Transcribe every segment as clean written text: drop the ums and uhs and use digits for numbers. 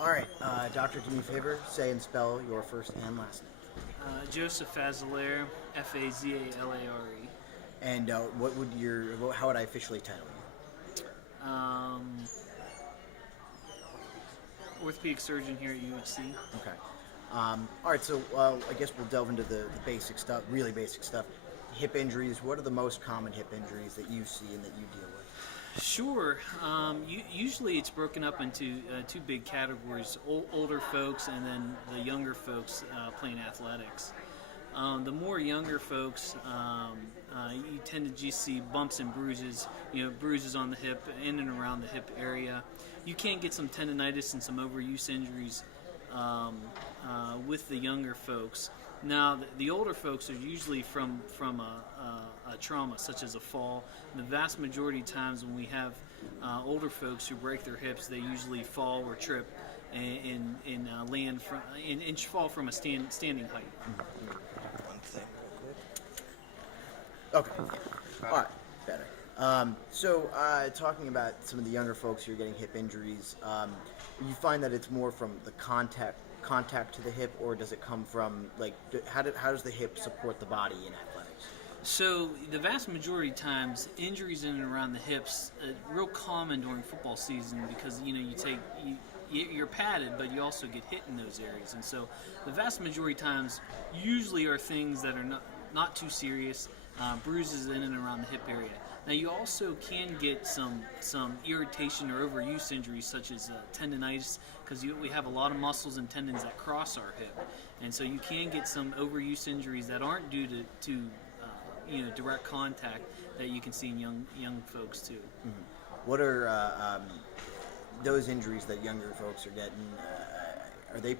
All right, doctor, do me a favor. Say and spell your first and last name. Joseph Fazalare, Fazalare. And how would I officially title Um, Orthopedic surgeon here at UHC. you? Okay. All right, so I guess we'll delve into the basic stuff, really basic stuff. Hip injuries. What are the most common hip injuries that you see and that you deal with? Sure. Usually it's broken up into two big categories: older folks and then the younger folks playing athletics. The more younger folks, you tend to just see bumps and bruises, bruises on the hip, in and around the hip area. You can get some tendonitis and some overuse injuries with the younger folks. Now, the older folks are usually from a trauma, such as a fall. The vast majority of times when we have older folks who break their hips, they usually fall or trip and land from and fall from a standing height. One thing, real quick. Okay. All right. Better. Talking about some of the younger folks who are getting hip injuries, you find that it's more from the contact to the hip, or does it come from how does the hip support the body in athletics? So the vast majority of times, injuries in and around the hips real common during football season because you're padded, but you also get hit in those areas, and so the vast majority of times usually are things that are not too serious, bruises in and around the hip area. Now you also can get some irritation or overuse injuries such as tendonitis because we have a lot of muscles and tendons that cross our hip, and so you can get some overuse injuries that aren't due to direct contact that you can see in young folks too. Mm-hmm. What are those injuries that younger folks are getting?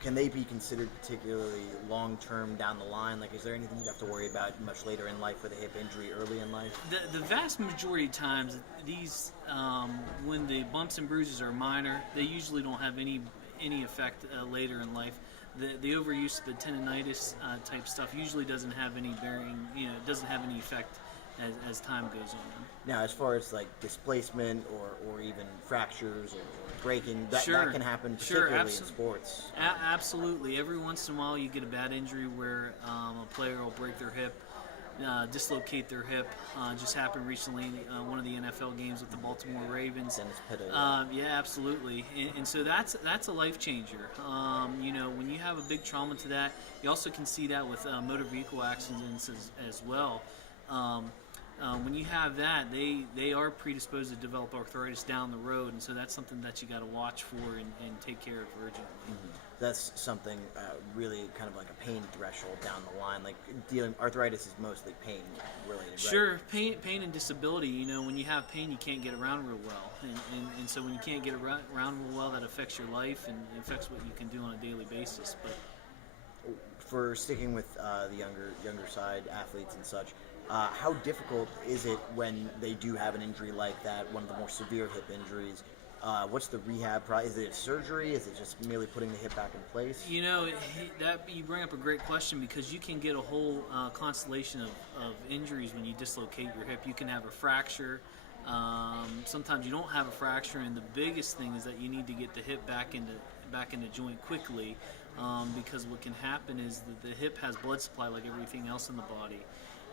Can they be considered particularly long-term down the line? Is there anything you'd have to worry about much later in life with a hip injury early in life? The vast majority of times, these when the bumps and bruises are minor, they usually don't have any effect later in life. The overuse of the tendonitis type stuff usually doesn't have any bearing. Doesn't have any effect as time goes on. Now, as far as displacement or even fractures or breaking, that can happen particularly in sports. Absolutely. Every once in a while, you get a bad injury where a player will break their hip, dislocate their hip. Just happened recently, one of the NFL games with the Baltimore Ravens. Dennis Pitta. Yeah, absolutely. And so that's a life changer. When you have a big trauma to that, you also can see that with motor vehicle accidents as well. When you have that, they are predisposed to develop arthritis down the road, and so that's something that you got to watch for and take care of urgently. Mm-hmm. That's something really kind of like a pain threshold down the line. Arthritis is mostly pain related, right? Sure, pain and disability. When you have pain, you can't get around real well, and so when you can't get around real well, that affects your life and affects what you can do on a daily basis. But for sticking with the younger side athletes and such, how difficult is it when they do have an injury like that, one of the more severe hip injuries? What's the rehab process? Is it surgery? Is it just merely putting the hip back in place? That you bring up a great question because you can get a whole constellation of injuries when you dislocate your hip. You can have a fracture. Sometimes you don't have a fracture, and the biggest thing is that you need to get the hip back into joint quickly, because what can happen is that the hip has blood supply like everything else in the body.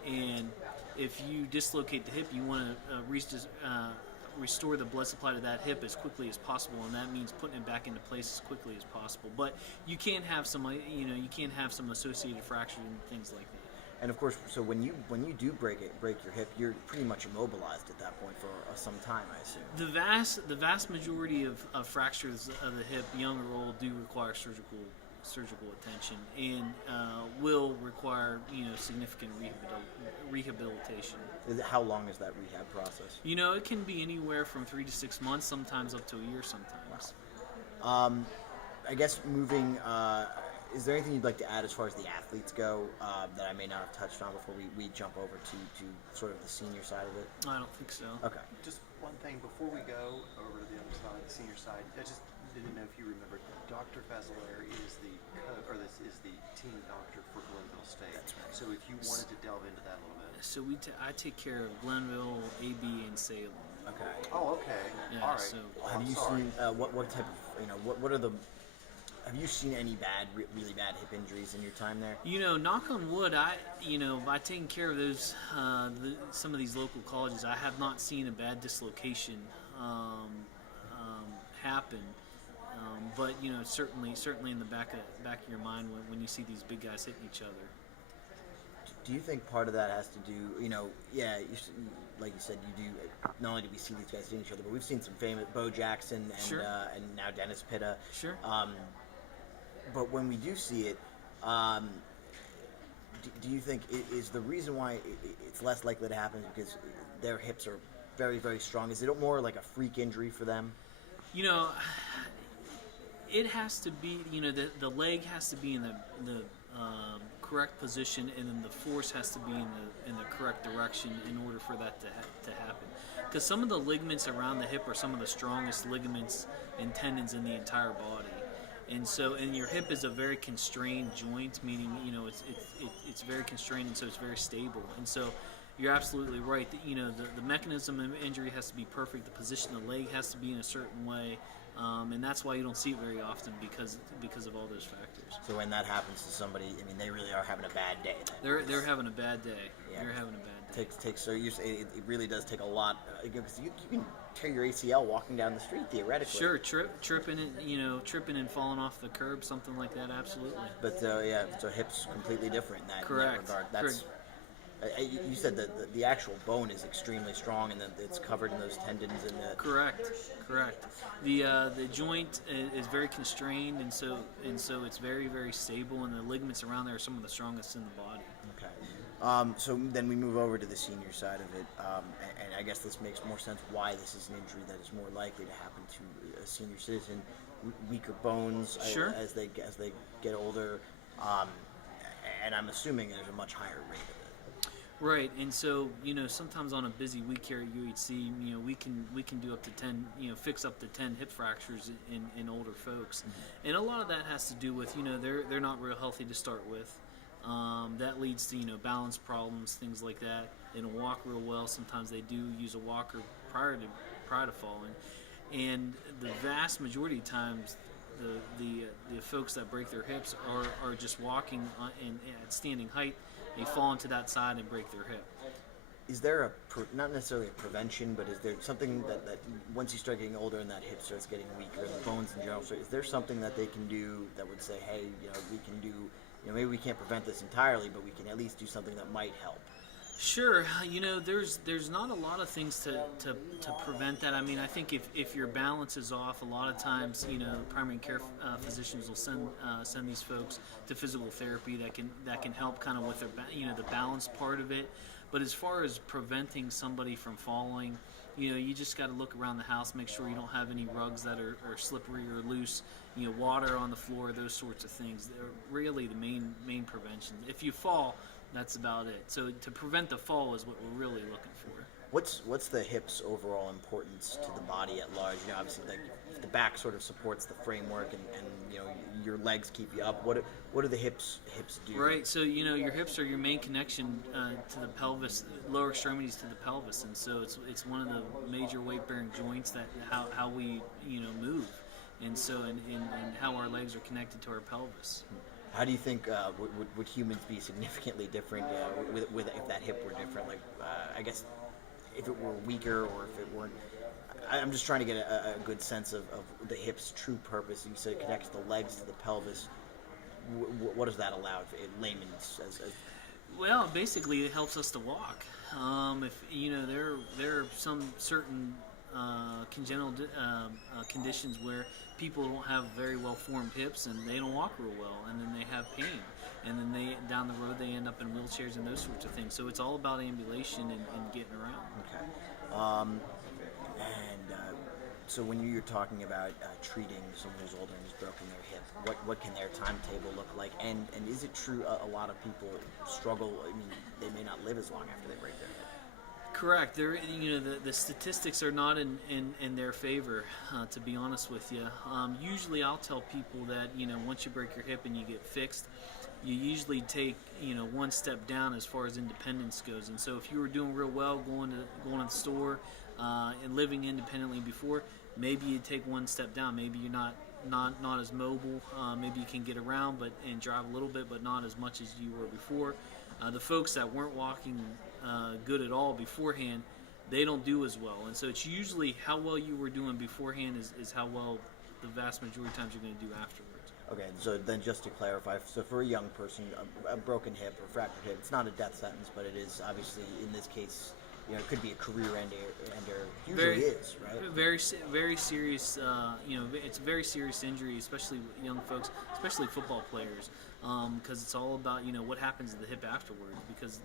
And if you dislocate the hip, you want to restore the blood supply to that hip as quickly as possible, and that means putting it back into place as quickly as possible. But you can have some associated fractures and things like that. And of course, so when you do break your hip, you're pretty much immobilized at that point for some time, I assume. The vast majority of fractures of the hip, young or old, do require surgical attention and will require significant rehabilitation. How long is that rehab process? It can be anywhere from 3 to 6 months, sometimes up to a year, sometimes. I guess moving. Is there anything you'd like to add as far as the athletes go that I may not have touched on before we jump over to sort of the senior side of it? I don't think so. Okay. Just one thing before we go over to the other side, the senior side. I just didn't know if you remember. Dr. Fazalare is the team doctor for Glenville State. That's right. So if you wanted to delve into that a little bit. So I take care of Glenville, AB, and Salem. Okay. Oh, okay. Yeah, All right. so- Oh, Have I'm you sorry. seen what type of what are the have you seen any really bad hip injuries in your time there? Knock on wood, by taking care of those, some of these local colleges, I have not seen a bad dislocation happen. But certainly in the back of your mind when you see these big guys hitting each other. Do you think part of that has to do, yeah, like you said, you do. Not only do we see these guys hitting each other, but we've seen some famous Bo Jackson and Sure. and now Dennis Pitta. Sure. But when we do see it, do you think is the reason why it's less likely to happen because their hips are very, very strong? Is it more like a freak injury for them? You know, it has to be. The leg has to be in the correct position, and then the force has to be in the correct direction in order for that to happen. Because some of the ligaments around the hip are some of the strongest ligaments and tendons in the entire body. And your hip is a very constrained joint, meaning it's very constrained, and so it's very stable. And so you're absolutely right. The mechanism of injury has to be perfect. The position of the leg has to be in a certain way, and that's why you don't see it very often because of all those factors. So when that happens to somebody, I mean, they really are having a bad day. They're having a bad day. Yeah. They're having a bad day. Takes so you say it really does take a lot because you can tear your ACL walking down the street theoretically. Sure, tripping and falling off the curb, something like that. Absolutely. But so hips completely different in that Correct. regard. That's you said that the actual bone is extremely strong and that it's covered in those tendons and the. Correct. The joint is very constrained, and so it's very, very stable, and the ligaments around there are some of the strongest in the body. Okay. So then we move over to the senior side of it, and I guess this makes more sense why this is an injury that is more likely to happen to a senior citizen. Weaker bones Sure. as they get older, and I'm assuming there's a much higher rate of it. Right, and so sometimes on a busy week here at UHC, we can do up to 10, fix up to 10 hip fractures in older folks, and a lot of that has to do with they're not real healthy to start with. That leads to balance problems, things like that. They don't walk real well. Sometimes they do use a walker prior to falling, and the vast majority of times, the folks that break their hips are just walking at standing height. They fall into that side and break their hip. Is there not necessarily a prevention, but is there something that once you start getting older and that hip starts getting weaker and the bones in general, so is there something that they can do that would say, hey, we can do, maybe we can't prevent this entirely, but we can at least do something that might help? Sure, there's not a lot of things to prevent that. I mean, I think if your balance is off, a lot of times primary care physicians will send these folks to physical therapy that can help kind of with their the balance part of it. But as far as preventing somebody from falling, you just got to look around the house, make sure you don't have any rugs that are slippery or loose, water on the floor, those sorts of things. They're really the main prevention. If you fall, that's about it. So to prevent the fall is what we're really looking for. What's the hips' overall importance to the body at large? Obviously, the back sort of supports the framework, and your legs keep you up. What do the hips do? Right. So your hips are your main connection to the pelvis, lower extremities to the pelvis, and so it's one of the major weight-bearing joints that how we move, and so and how our legs are connected to our pelvis. How do you think would humans be significantly different with if that hip were different? Like, I guess if it were weaker or if it weren't. I'm just trying to get a good sense of the hip's true purpose. You said it connects the legs to the pelvis. What does that allow in layman's? Well, basically, it helps us to walk. If there are some certain congenital conditions where people don't have very well formed hips and they don't walk real well, and then they have pain, and then down the road they end up in wheelchairs and those sorts of things. So it's all about ambulation and getting around. Okay. So when you're talking about treating someone who's older and who's broken their hip, what can their timetable look like? And is it true a lot of people struggle? I mean, they may not live as long after they break their hip. Correct. There, the statistics are not in their favor, to be honest with you. Usually, I'll tell people that once you break your hip and you get fixed, you usually take one step down as far as independence goes. And so, if you were doing real well, going to the store, and living independently before, maybe you take one step down. Maybe you're not as mobile. Maybe you can get around and drive a little bit, but not as much as you were before. The folks that weren't walking good at all beforehand, they don't do as well. And so it's usually how well you were doing beforehand is how well the vast majority of times you're going to do afterwards. Okay, so then just to clarify, so for a young person, a broken hip or fractured hip, it's not a death sentence, but it is obviously in this case, it could be a career ender. Usually is, right? Very serious. It's a very serious injury, especially young folks, especially football players, because it's all about what happens to the hip afterwards. Because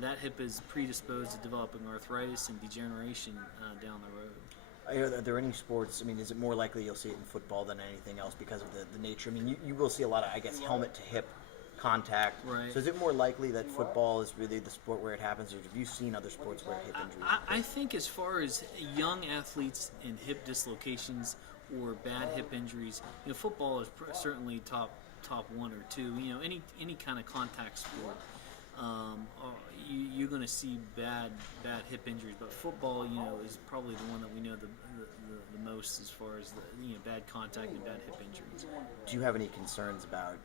that hip is predisposed to developing arthritis and degeneration down the road. Are there any sports? I mean, is it more likely you'll see it in football than anything else because of the nature? I mean, you will see a lot of, I guess, helmet to hip contact. Right. So is it more likely that football is really the sport where it happens, or have you seen other sports where hip injuries? I think as far as young athletes and hip dislocations or bad hip injuries, football is certainly top one or two. Any kind of contact sport, you're going to see bad hip injuries. But football, is probably the one that we know the most as far as the bad contact and bad hip injuries. Do you have any concerns about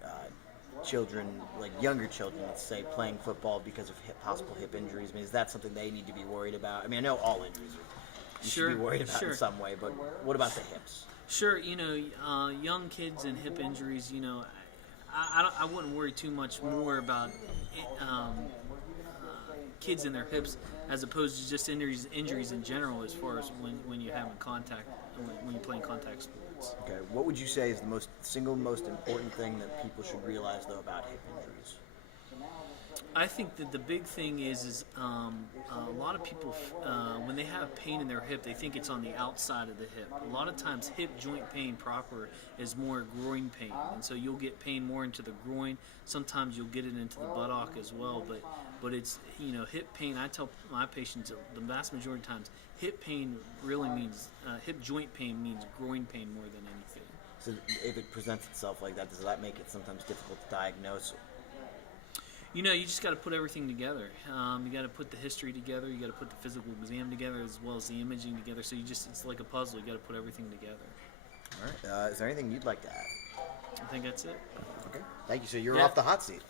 children, like younger children, let's say, playing football because of possible hip injuries? I mean, is that something they need to be worried about? I mean, I know all injuries you should be worried about in some way, but what about the hips? Sure, young kids and hip injuries, I wouldn't worry too much more about kids and their hips as opposed to just injuries in general as far as when you're having contact, when you're playing contact sports. Okay, what would you say is the single most important thing that people should realize, though, about hip injuries? I think that the big thing is a lot of people, when they have pain in their hip, they think it's on the outside of the hip. A lot of times hip joint pain proper is more groin pain, and so you'll get pain more into the groin. Sometimes you'll get it into the buttock as well, but it's, hip pain, I tell my patients the vast majority of times, hip pain really means, hip joint pain means groin pain more than anything. So if it presents itself like that, does that make it sometimes difficult to diagnose? You just got to put everything together. You got to put the history together. You got to put the physical exam together as well as the imaging together. So it's like a puzzle. You got to put everything together. All right. Is there anything you'd like to add? I think that's it. Okay. Thank you. So you're off the hot seat.